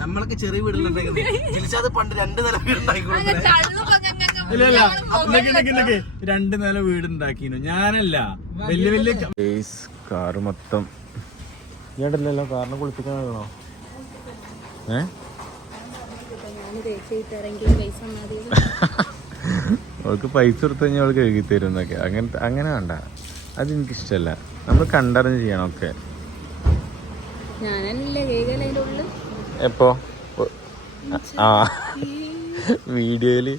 നമ്മളൊക്കെ ചെറിയ വീടുകളുണ്ടായിരുന്നു പണ്ട് 2 നില വീടുണ്ടാക്കി 2 നില വീടുണ്ടാക്കിനു ഞാനല്ല. വലിയ വലിയ കാറ് മൊത്തം ഞാണ്ടല്ലോ. കാറിനെ കുളിപ്പിക്കാനാണോ? അവൾക്ക് പൈസ കൊടുത്തു കഴിഞ്ഞാൽ അവൾ കഴുകി തരും എന്നൊക്കെ. അങ്ങനെ വേണ്ട, അതെനിക്കിഷ്ടല്ല. നമ്മൾ കണ്ടറിഞ്ഞ് ചെയ്യണം ഒക്കെ. എപ്പോ ആ വീഡിയോയില്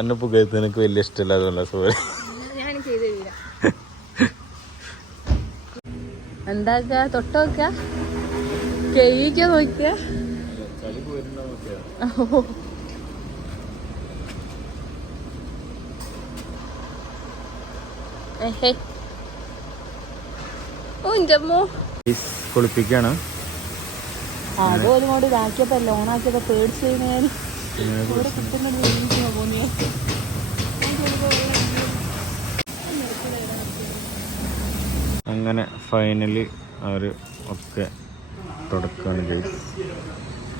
എന്നെ പുകയത്ത് എനിക്ക് വലിയ ഇഷ്ടമല്ല, അതുകൊണ്ടാ. സോറി. എന്താക്കാ തൊട്ടോക്ക കെയ്യിക്ക നോക്ക. കുളിപ്പിക്കാണ്. അതോട് ഇതാക്കിയപ്പോ ലോണാക്കിയപ്പോ പേടിച്ചു കഴിഞ്ഞാൽ അങ്ങനെ ഫൈനലി അവര് ഒക്കെ തുടക്കാണ്.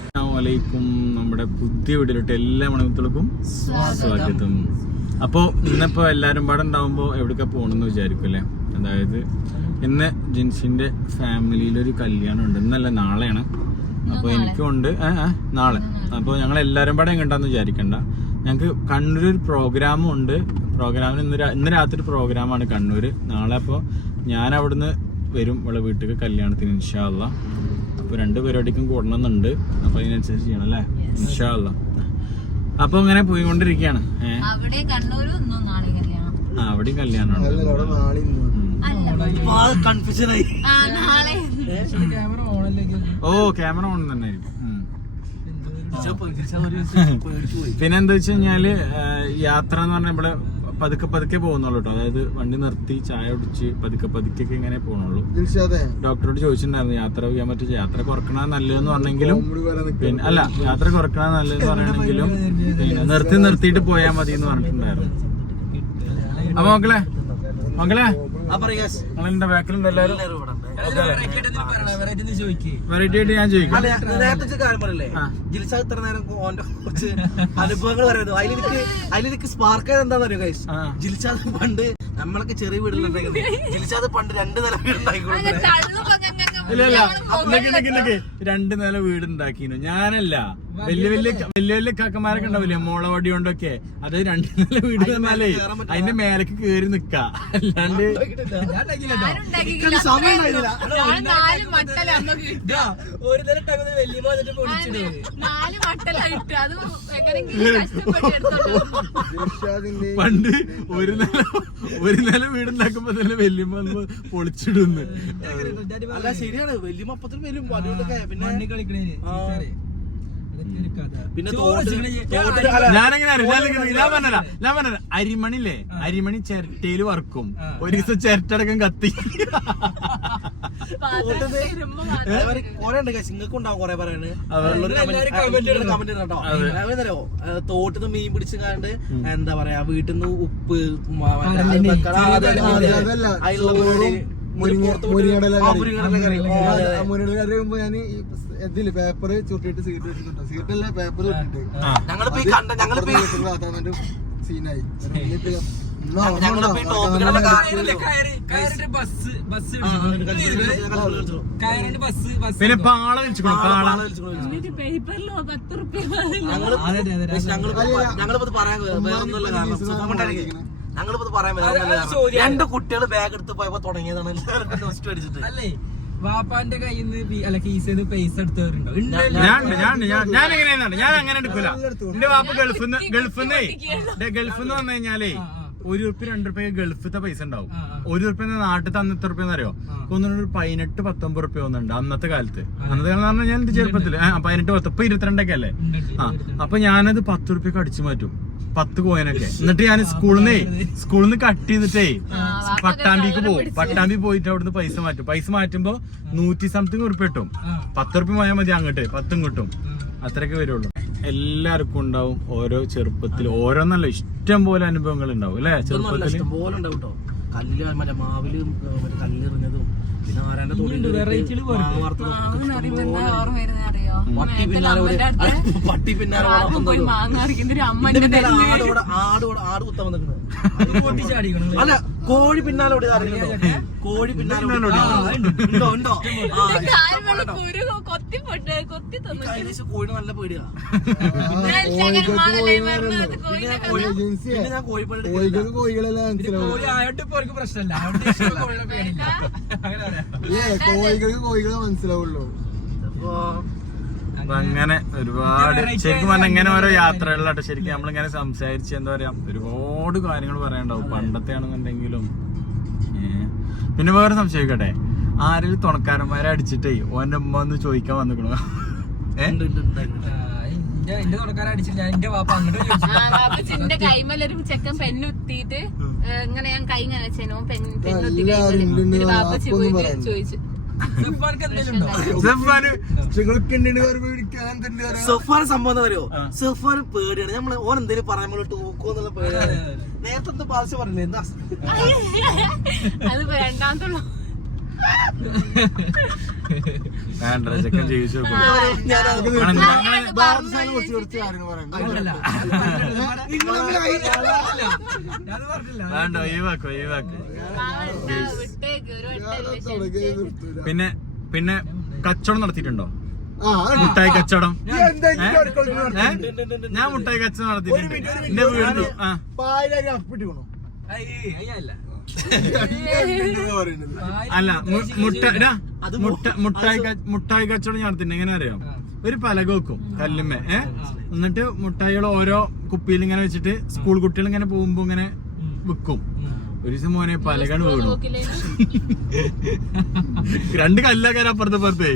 അസ്സലാമലൈക്കും. നമ്മുടെ പുതിയ വീഡിയോയിലോട്ട് എല്ലാ മണികൾക്കും സ്വാഗതം. അപ്പോൾ ഇന്നിപ്പോ എല്ലാരും പാടെ ഉണ്ടാവുമ്പോ എവിടേക്കാ പോകണമെന്ന് വിചാരിക്കും അല്ലേ. അതായത് ഇന്ന് ജിൻസിന്റെ ഫാമിലിയിലൊരു കല്യാണം ഉണ്ട്. ഇന്നല്ല, നാളെയാണ്. അപ്പോൾ എനിക്കുണ്ട് നാളെ. അപ്പോൾ ഞങ്ങൾ എല്ലാവരും പാടെ എങ്ങോട്ടാന്ന് വിചാരിക്കണ്ട. ഞങ്ങൾക്ക് കണ്ണൂർ പ്രോഗ്രാമും ഉണ്ട്. പ്രോഗ്രാമിന് ഇന്ന് രാത്രി പ്രോഗ്രാമാണ് കണ്ണൂർ. നാളെ അപ്പോൾ ഞാൻ അവിടുന്ന് വരും ഇവിടെ വീട്ടിലേക്ക് കല്യാണത്തിന് ഇൻഷാ അള്ളാ. അപ്പോൾ 2 പരിപാടിക്കും കൂടണമെന്നുണ്ട്. അപ്പോൾ അതിനനുസരിച്ച് ചെയ്യണം അല്ലേ ഇൻഷാ അള്ളാ. അപ്പോൾ ഇങ്ങനെ പോയിക്കൊണ്ടിരിക്കുകയാണ്. അവിടെയും കല്യാണം ഓ ക്യാമറ ഓൺ തന്നെ ആയിരിക്കും. പിന്നെ എന്താ വെച്ച് കഴിഞ്ഞാല് യാത്ര എന്ന് പറഞ്ഞാൽ ഇവിടെ പതുക്കെ പോകുന്നുള്ളൂ കേട്ടോ. അതായത് വണ്ടി നിർത്തി ചായ കുടിച്ച് പതുക്കെ ഇങ്ങനെ പോകണുള്ളൂ. ഡോക്ടറോട് ചോദിച്ചിട്ടുണ്ടായിരുന്നു യാത്ര ചെയ്യാൻ പറ്റും, യാത്ര കുറക്കണ നല്ലതെന്ന് പറഞ്ഞെങ്കിലും പിന്നെ അല്ല യാത്ര കുറക്കണ നല്ലതെന്ന് പറയണെങ്കിലും പിന്നെ നിർത്തിയിട്ട് പോയാൽ മതി എന്ന് പറഞ്ഞിട്ടുണ്ടായിരുന്നു. അപ്പൊ മക്കളെ നിങ്ങളുടെ ബാക്കിലുണ്ട് എല്ലാവരും. വെറൈറ്റി ആയിട്ട് ഞാൻ ചോദിക്കാം. അനുഭവങ്ങൾ പറയുന്നു. അതിലെനിക്ക് സ്പാർക്ക് എന്താന്ന് അറിയോ ഗൈസ്? ജിൽഷാദ് പണ്ട് നമ്മളൊക്കെ ചെറിയ വീടുകളുണ്ടായിരുന്നു. ജിൽഷാദ് പണ്ട് 2 നില വീടുണ്ടാക്കി. ഇല്ല 2 നില വീടുണ്ടാക്കിനു ഞാനല്ല. വലിയ വലിയ കാക്കമാരൊക്കെ ഉണ്ടാവില്ലേ മോളവടി കൊണ്ടൊക്കെ. അത് 2 നില വീട് തന്നാലേ അതിന്റെ മേലേക്ക് കേറി നിക്ക. അല്ലാണ്ട് പണ്ട് 1 നില വീടുണ്ടാക്കുമ്പോ തന്നെ വല്യമ്മ പൊളിച്ചിടുന്നു. അല്ല ശരിയാണ്, വല്യമ്മ അപ്പത്തിന് വരും. പിന്നെ ഞാൻ പറഞ്ഞ അരിമണില്ലേ, അരിമണി ചിരട്ടയിൽ വറക്കും. ഒരു ദിവസം ചിരട്ടടക്കം കത്തി. നിങ്ങൾക്കുണ്ടാവും കൊറേ പറയാണ്. തോട്ടിന്ന് മീൻ പിടിച്ചാണ്ട് എന്താ പറയാ വീട്ടിൽ നിന്ന് ഉപ്പ് മുരിങ്ങടലാകുമ്പോ ഞാൻ ഇതില് പേപ്പർ ചുട്ടിട്ട് സീറ്റ് വെച്ചിട്ടുണ്ടോ? സീറ്റല്ല പേപ്പർ ഇട്ടിട്ട് സീനായി. പിന്നെ പാള വെച്ചിട്ടുണ്ടോ? പാള ഞങ്ങളിപ്പോ പറയാൻ 2 കുട്ടികൾ ബാഗ് എടുത്ത് പോയപ്പോ തുടങ്ങിയതാണ് ടെസ്റ്റ് അടിച്ചിട്ട്. അല്ലേ വാപ്പാന്റെ കയ്യിൽ നിന്ന് കീസിന്ന് പൈസ എടുത്തവരുണ്ടോ? ഞാൻ എങ്ങനെയാണ്? ഞാൻ അങ്ങനെ എടുക്കൂല. എന്റെ വാപ്പ ഗൾഫിന്ന് വന്നു കഴിഞ്ഞാലേ 1 റുപ്യ 2 റുപ്യ ഗൾഫിലത്തെ പൈസ ഉണ്ടാവും. 1 റുപ്യ നാട്ടിൽ തന്നിട്ട് റുപ്യ അറിയോ? കൊന്നൊരു 18-19 റുപ്യ ഒന്നുണ്ട് അന്നത്തെ കാലത്ത്. അന്നത്തെ കാലം പറഞ്ഞാൽ ഞാൻ എന്റെ ചെറുപ്പത്തില് 18-10 ഇപ്പൊ 22 അല്ലേ. അപ്പൊ ഞാനത് 10 റുപ്യക്ക് അടിച്ചു മാറ്റും, 10 കോയിനൊക്കെ. എന്നിട്ട് ഞാൻ സ്കൂളിൽ നിന്ന് കട്ട് ചെയ്തിട്ടേ പട്ടാമ്പിക്ക് പോകും. പട്ടാമ്പി പോയിട്ട് അവിടുന്ന് പൈസ മാറ്റുമ്പോ 100 സംതിങ് ഉറുപ്യ കിട്ടും. 10 റുപ്യ പോയാൽ മതി അങ്ങോട്ട്, 10 കിട്ടും. അത്രയൊക്കെ വരുള്ളൂ. എല്ലാവർക്കും ഉണ്ടാവും ഓരോ ചെറുപ്പത്തിൽ ഓരോന്നല്ല ഇഷ്ടം പോലെ അനുഭവങ്ങൾ ഉണ്ടാവും അല്ലെ ചെറുപ്പത്തിൽ. ഇഷ്ടം പോലെ ഉണ്ടാവും കേട്ടോ. കല്ലില് മാവില് കല്ലെറിഞ്ഞതും പിന്നെ ആരാന്റെ തൊടി വെറൈറ്റികള് മാങ്ങ വറുത്തത് ഓർമ്മ വരുന്ന അറിയോ പട്ടി പിന്നാലെ പട്ടി പിന്നാലെ മാങ്ങ അടിക്കുന്ന ആട് കുത്താൻ വന്നിരിക്കുന്നത്. അല്ല കോഴി പിന്നാലെ ഓടി കോഴി പിന്നാലെ ഉണ്ടോ ഉണ്ടോ കോഴി നല്ല പേടിയാ. പിന്നെ ഞാൻ കോഴിപ്പള്ളി കോഴികളെല്ലാം മനസ്സിലാവും പ്രശ്നമല്ല കോഴികൾക്ക് കോഴികളെ മനസ്സിലാവുള്ളൂ. അപ്പൊ അങ്ങനെ ഒരുപാട് ശരിക്കും പറഞ്ഞാൽ ഇങ്ങനെ ഓരോ യാത്രകളിലാട്ടോ ശരിക്കും നമ്മളിങ്ങനെ സംസാരിച്ച് എന്താ പറയാ ഒരുപാട് കാര്യങ്ങൾ പറയാനുണ്ടാവും പണ്ടത്തെ ആണെന്നുണ്ടെങ്കിലും. പിന്നെ വേറെ സംശയിക്കട്ടെ, ആരെങ്കിലും തുണക്കാരന്മാരെ അടിച്ചിട്ടേ ഓന്റെ ഉമ്മ ഒന്ന് ചോദിക്കാൻ വന്നിക്കണോ? എന്റെ തുണക്കാരെ അടിച്ചില്ല, എന്റെ വാപ്പ വാപ്പച്ചിന്റെ കൈമേലൊരു ചെക്കൻ പെണ്ണുത്തിയിട്ട് ഇങ്ങനെ ഞാൻ കൈ ഇങ്ങനെ വെച്ചേനോ പെണ്ണുത്തി വാപ്പച്ചി പോയിട്ട് ചോദിച്ചു സഫാൻ സംഭവം അറിയോ? സഫാൻ പേടിയാണ്. നമ്മള് ഓൻ എന്തേലും പറയാൻ തൂക്കോന്നുള്ള പേടിയാണ്. നേരത്തെ ബാധിച്ച് പറഞ്ഞില്ലേ എന്താ അത് രണ്ടാമത്തുള്ളൂ. ചെക്കൻ ജീവിച്ചു വേണ്ട ഒഴിവാക്കും ഒഴിവാക്കും. പിന്നെ പിന്നെ കച്ചവടം നടത്തിയിട്ടുണ്ടോ? മുട്ടായി കച്ചവടം. ഞാൻ മുട്ടായി കച്ചവടം നടത്തിയിട്ടുണ്ട് എന്റെ വീടിന്. അല്ല മുട്ടായി കച്ചവടം നടത്തിണ്ട്. എങ്ങനെ അറിയാം? ഒരു പലക വെക്കും കല്ലുമ്മേ, എന്നിട്ട് മുട്ടായികൾ ഓരോ കുപ്പിയിൽ ഇങ്ങനെ വെച്ചിട്ട് സ്കൂൾ കുട്ടികൾ ഇങ്ങനെ പോകുമ്പോ ഇങ്ങനെ വിൽക്കും. ഒരു ദിവസം മോനെ പലകാണ് വീണു. 2 കല്ലാക്കാൻ അപ്പുറത്തെ പുറത്തേ.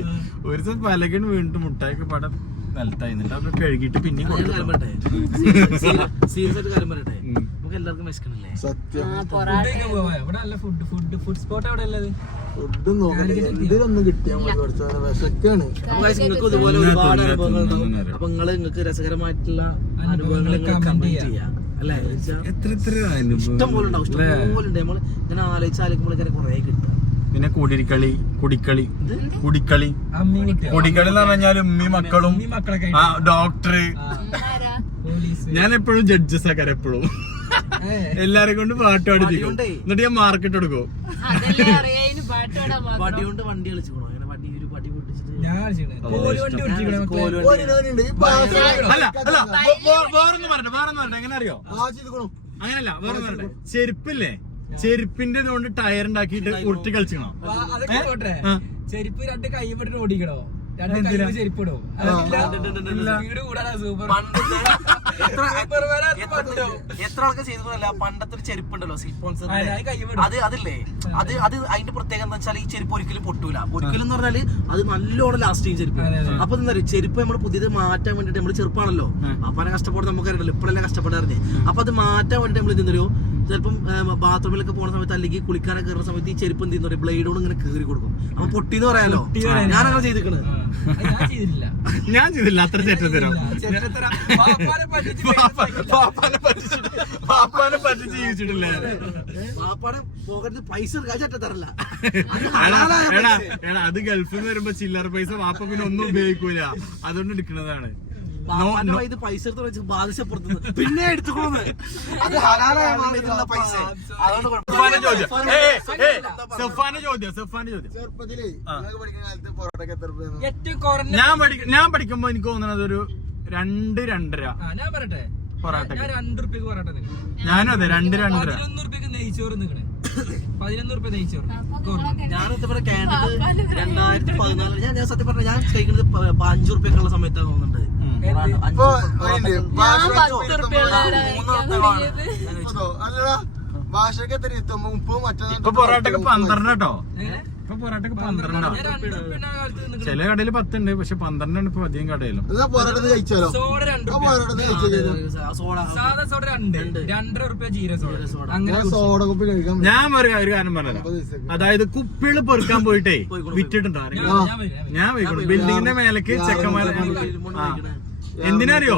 ഒരു ദിവസം പലകണ് വീണിട്ട് മുട്ടായിക്ക് പടം നിലത്തായി. എന്നിട്ട് അതൊക്കെ കഴുകിട്ട് പിന്നെ എല്ലാവർക്കും വിശക്കണല്ലേ? ഫുഡ് സ്പോട്ട് അവിടെ ഉള്ളത്. ഫുഡ് നോക്കണ്ടേ, ഇതിലൊന്നും കിട്ടിയാൽ മതി. വിശക്കാണ്. ഇതുപോലെ ഒരുപാട് അനുഭവങ്ങളുണ്ടാവും. അപ്പൊ നിങ്ങൾക്ക് രസകരമായിട്ടുള്ള അനുഭവങ്ങൾ കമന്റ് ചെയ്യാം അല്ലെ? ഇഷ്ടം പോലെ ഉണ്ടാവും, ഇഷ്ടം പോലെ ഉണ്ട്. നമ്മൾ ഇങ്ങനെ ആലോചിക്കുമ്പോഴേക്കും കുറെ കിട്ടും. പിന്നെ കുടിക്കളി കുടിക്കളി കുടിക്കളി കുടിക്കളി എന്ന് പറഞ്ഞാൽ ഉമ്മി മക്കളും ഡോക്ടർ. ഞാൻ എപ്പോഴും ജഡ്ജസ് ആക്കാറ് എപ്പോഴും എല്ലാരെ കൊണ്ട് പാട്ട് പാടിപ്പിക്കും. എന്നിട്ട് ഞാൻ മാർക്കറ്റ് കൊടുക്കും. വടി കൊണ്ട് വണ്ടി കളിച്ചോളൂ. അങ്ങനെ വടി ഒരു വടി പൊട്ടിച്ചിട്ട് അല്ല അല്ല വേറൊന്നും പറയട്ടെ. എങ്ങനെ അറിയോ? അങ്ങനല്ല, വേറെ പറയട്ടെ. ചെരുപ്പില്ലേ, ചെരുപ്പിന്റെ കൊണ്ട് ടയർ ഉണ്ടാക്കിയിട്ട് ഉരുട്ടി കളിച്ചോ? ചെരുപ്പ് 2 കൈ പെട്ടിട്ട് ഓടിക്കണോ? 2 കൈ ചെരുപ്പ് ഇടോ? വീട് കൂടാ സൂപ്പർ. എത്ര ആൾക്ക് ചെയ്തല്ല പണ്ടത്തെ ഒരു ചെരുപ്പുണ്ടല്ലോ സ്ലിപ്പോൺസ്, അതില്ലേ അത് അതിന്റെ പ്രത്യേകത എന്താ വെച്ചാൽ ഈ ചെരുപ്പ് ഒരിക്കലും പൊട്ടൂല. ഒരിക്കലും എന്ന് പറഞ്ഞാല് അത് നല്ലോണം ലാസ്റ്റ് ചെയ്യും ചെരുപ്പ്. അപ്പൊ എന്താ പറയുക, ചെരുപ്പ് നമ്മൾ പുതിയത് മാറ്റാൻ വേണ്ടിട്ട് നമ്മള് ചെറുപ്പാണല്ലോ, അപ്പൊ കഷ്ടപ്പാട് നമുക്കറിയില്ലല്ലോ, ഇപ്പോഴല്ലേ കഷ്ടപ്പെടാറില്ലേ. അപ്പൊ അത് മാറ്റാൻ വേണ്ടി നമ്മൾ എന്തെന്നറിയോ, ചിലപ്പം ബാത്റൂമിലൊക്കെ പോകുന്ന സമയത്ത് അല്ലെങ്കിൽ കുളിക്കാനൊക്കെ കയറുന്ന സമയത്ത് ഈ ചെരുപ്പ് എന്ത് ചെയ്യുന്ന ബ്ലേഡോട് ഇങ്ങനെ കീറി കൊടുക്കും. അപ്പൊ പൊട്ടിന്ന് പറയാലോ. ഞാനങ്ങനെ ചെയ്തിരിക്കണത്. ഞാൻ ചെയ്തില്ല അത്ര ചേട്ടത്തരം. പാപ്പാനെ പറ്റിച്ച് ജീവിച്ചിട്ടില്ലേ? പാപ്പാടെ പോക്കറ്റിൽ പൈസ ചേട്ടത്തരല്ല. എടാ അത് ഗൾഫിൽ നിന്ന് വരുമ്പോ ചില്ലറ പൈസ വാപ്പ പിന്നെ ഒന്നും ഉപയോഗിക്കൂല, അതുകൊണ്ട് എടുക്കുന്നതാണ്. പൈസ എടുത്ത് ബാധിച്ചപ്പുറത്ത് പിന്നെ എടുത്തുകൊള്ളുന്നത് അത് ഹലാലായ പൈസ. ഞാൻ പഠിക്കുമ്പോ എനിക്ക് തോന്നുന്നത് ഒരു 2-2.5. ഞാൻ പറയട്ടെ, പൊറോട്ട ഞാൻ 2 റുപ്യക്ക് പൊറോട്ട. ഞാനും അതെ 2-2.5. 11 റുപ്യക്ക് നെയ്ച്ചോറ് നിൽക്കണേ. 11 റുപ്യ നെയ്ച്ചോറ്. ഞാനിവിടെ കാൻഡിഡ് 2014 ഞാൻ സത്യം പറഞ്ഞ ഞാൻ കഴിക്കുന്നത് 5 റുപ്യക്കുള്ള സമയത്താണ് തോന്നുന്നുണ്ട്. ഭാഷക്ക് എത്ര 30 മറ്റേ ഇപ്പൊ പൊറോട്ടക്ക് 12 കേട്ടോ. ഇപ്പൊ പൊറോട്ടക്ക് 12. ചില കടയിൽ 10 ഉണ്ട്, പക്ഷെ 12 ഇപ്പൊ അധികം കടയിലും. പൊറോട്ട കഴിച്ചാലോ? സോഡ 2 സാധാ സോഡ 2 റുപ്യ ജീര സോഡ. അങ്ങനെ സോഡ കുപ്പി കഴിക്കാൻ ഞാൻ ഒരു കാര്യം പറഞ്ഞത്, അതായത് കുപ്പികള് പൊറുക്കാൻ പോയിട്ടേ വിറ്റിട്ടുണ്ടോ? ഞാൻ പോയിക്കോളൂ. ബിൽഡിങ്ങിന്റെ മേലേക്ക് ചെക്കന്മാരെ. എന്തിനറിയോ,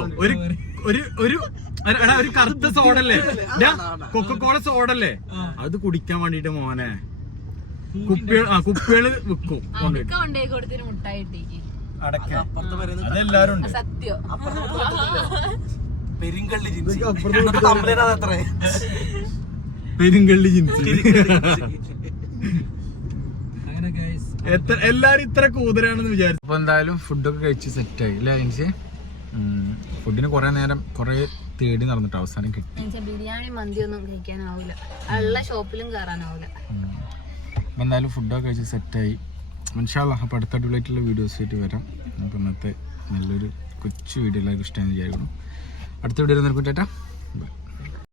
ഒരു കറുത്ത സോഡല്ലേ, കൊക്കക്കോള സോഡല്ലേ, അത് കുടിക്കാൻ വേണ്ടിട്ട് മോനെ കുപ്പികള് വിൽക്കും അതൊക്കെ കൊണ്ടുപോയി കൊടുത്തിട്ട് മുട്ടായി ഇട്ടേക്ക് അടക്ക അപ്പുറത്ത് വരുന്നത് അതെല്ലാരും ഉണ്ട്. സത്യം പെരിങ്കള്ളി ജിൻസി അപ്പുറത്ത് തമ്മിലാണ് അത്ര പെരുങ്കള്ളി ജിൻസ്. അങ്ങനെ ഗൈസ് എല്ലാരും ഇത്ര കൂതരാണെന്ന് വിചാരിച്ചു. അപ്പൊ എന്തായാലും ഫുഡൊക്കെ കഴിച്ച് സെറ്റായി അല്ലേ ജിൻസി? ഫുഡിന് കുറെ നേരം കുറെ തേടി നടന്നിട്ട് അവസാനം കിട്ടി. ബിരിയാണി മന്തി ഒന്നും കഴിക്കാനാവൂല, ഉള്ള ഷോപ്പിലും കയറാനാവൂല. അപ്പം എന്തായാലും ഫുഡൊക്കെ കഴിച്ച് സെറ്റായി. ഇൻഷാല്ലാ അപ്പോൾ അടുത്ത അടിപൊളിയായിട്ടുള്ള വീഡിയോസ് ആയിട്ട് വരാം. അപ്പോൾ ഇന്നത്തെ നല്ലൊരു കൊച്ചു വീഡിയോ എല്ലാവർക്കും ഇഷ്ടമാണെന്ന് വിചാരിക്കുന്നു. അടുത്ത വീഡിയോ നിർത്തിട്ടേട്ടാ.